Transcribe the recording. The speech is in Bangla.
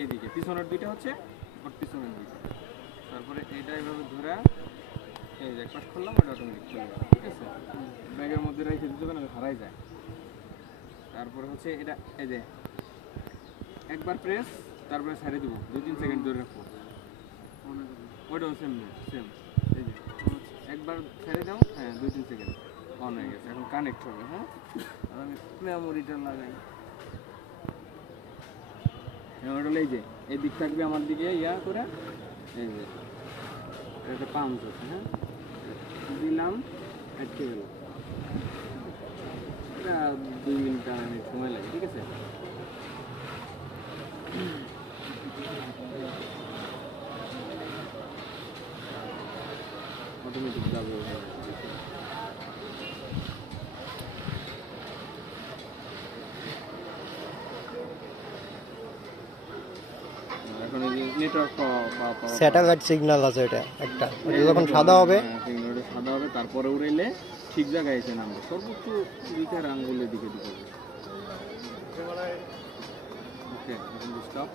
এইদিকে পিছনের দুইটা হচ্ছে ওর পিছনের দুইটা। তারপরে এইটা এইভাবে ধরে এই যে এক পাশ খুললাম, ওটা অটোমেটিক চলে গেল। ঠিক আছে, ব্যাগের মধ্যে রেখে দিতে হবে না, হারাই যায়। তারপরে হচ্ছে এটা এই যে একবার প্রেস, তারপরে ছেড়ে দিব, 2-3 সেকেন্ড ধরে রাখবো। ওইটাও সেম সেম। এই যে একবার ছেড়ে দাও, হ্যাঁ 2-3 সেকেন্ড অন হয়ে গেছে। এখন কানেক্ট হবে। হ্যাঁ, আর আমি মেমোরিটা লাগাই। মেমোরিটা এই যে এই দিক থাকবে আমার দিকে ইয়া করে, এই যে একটা পাম্প আছে। হ্যাঁ, দিলাম, আটকে গেল। এটা 2 মিনিট 4 মিনিট সময় লাগে। ঠিক আছে, অটোমেটিক যাবে। এখন এই যে নেটওয়ার্ক পাওয়া স্যাটেলাইট সিগন্যাল আছে এটা একটা, ওটা যখন সাদা হবে সিগন্যালটা সাদা হবে, তারপরে উড়াইলে ঠিক জায়গায় এসে নামবে। সর্বোচ্চ দিকের আঙ্গুলের দিকে দিতে হবে। ওকে, স্টপ।